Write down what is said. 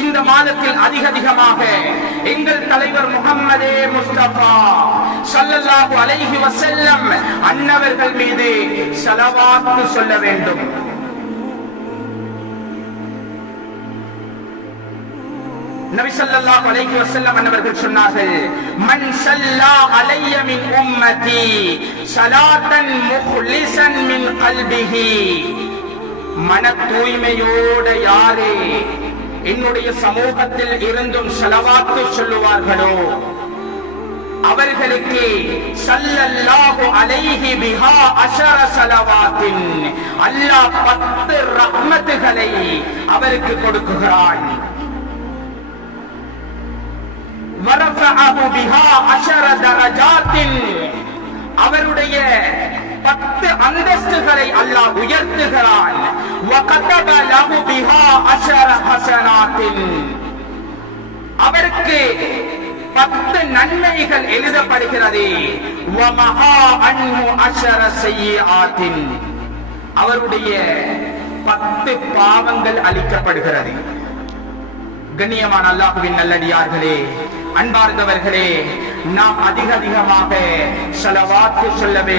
இந்த மாதத்தில் அதிகமாக எங்கள் தலைவர் முஹம்மதே முஸ்தபா ஸல்லல்லாஹு அலைஹி வஸல்லம் அன்னவர்கள் மீது ஸலவாத் சொல்ல வேண்டும். நபி ஸல்லல்லாஹு அலைஹி வஸல்லம் அன்னவர்கள் சொன்னார்கள், மன் ஸல்லா அலைய மின் உம்மதி ஸலாத்தன் முக்லிஸன் மின் கல்பிஹி, மன தூய்மையோடு யாரே என்னுடைய சமூகத்தில் இருந்தும் ஸலவாத்து சொல்லுவார்களோ அவர்களுக்கு ஸல்லல்லாஹு அலைஹி பிஹா அஷர ஸலவாத்தின், அல்லாஹ் 10 ரஹ்மத்துகளை அவருக்கு கொடுக்கிறான். வரஃபஅஹு பிஹா அஷர தரஜாத்தின், அவருடைய 10 அந்தஸ்துகளை அல்லாஹ் உயர்த்துகிறான். வகதப லஹு பிஹா அஷர ஹஸனாத்தின், அவருக்கு 10 நன்மைகள் எழுதப்படுகிறது. வமஹா அன்ஹு அஷர ஸய்யிஆத்தின், அவருடைய 10 பாவங்கள் அழிக்கப்படுகிறது. கண்ணியமான அல்லாஹ்வின் நல்லடியார்களே, அன்பார்ந்தவர்களே, நாம் அதிகமாக ஸலவாத் சொல்ல வேண்டும்.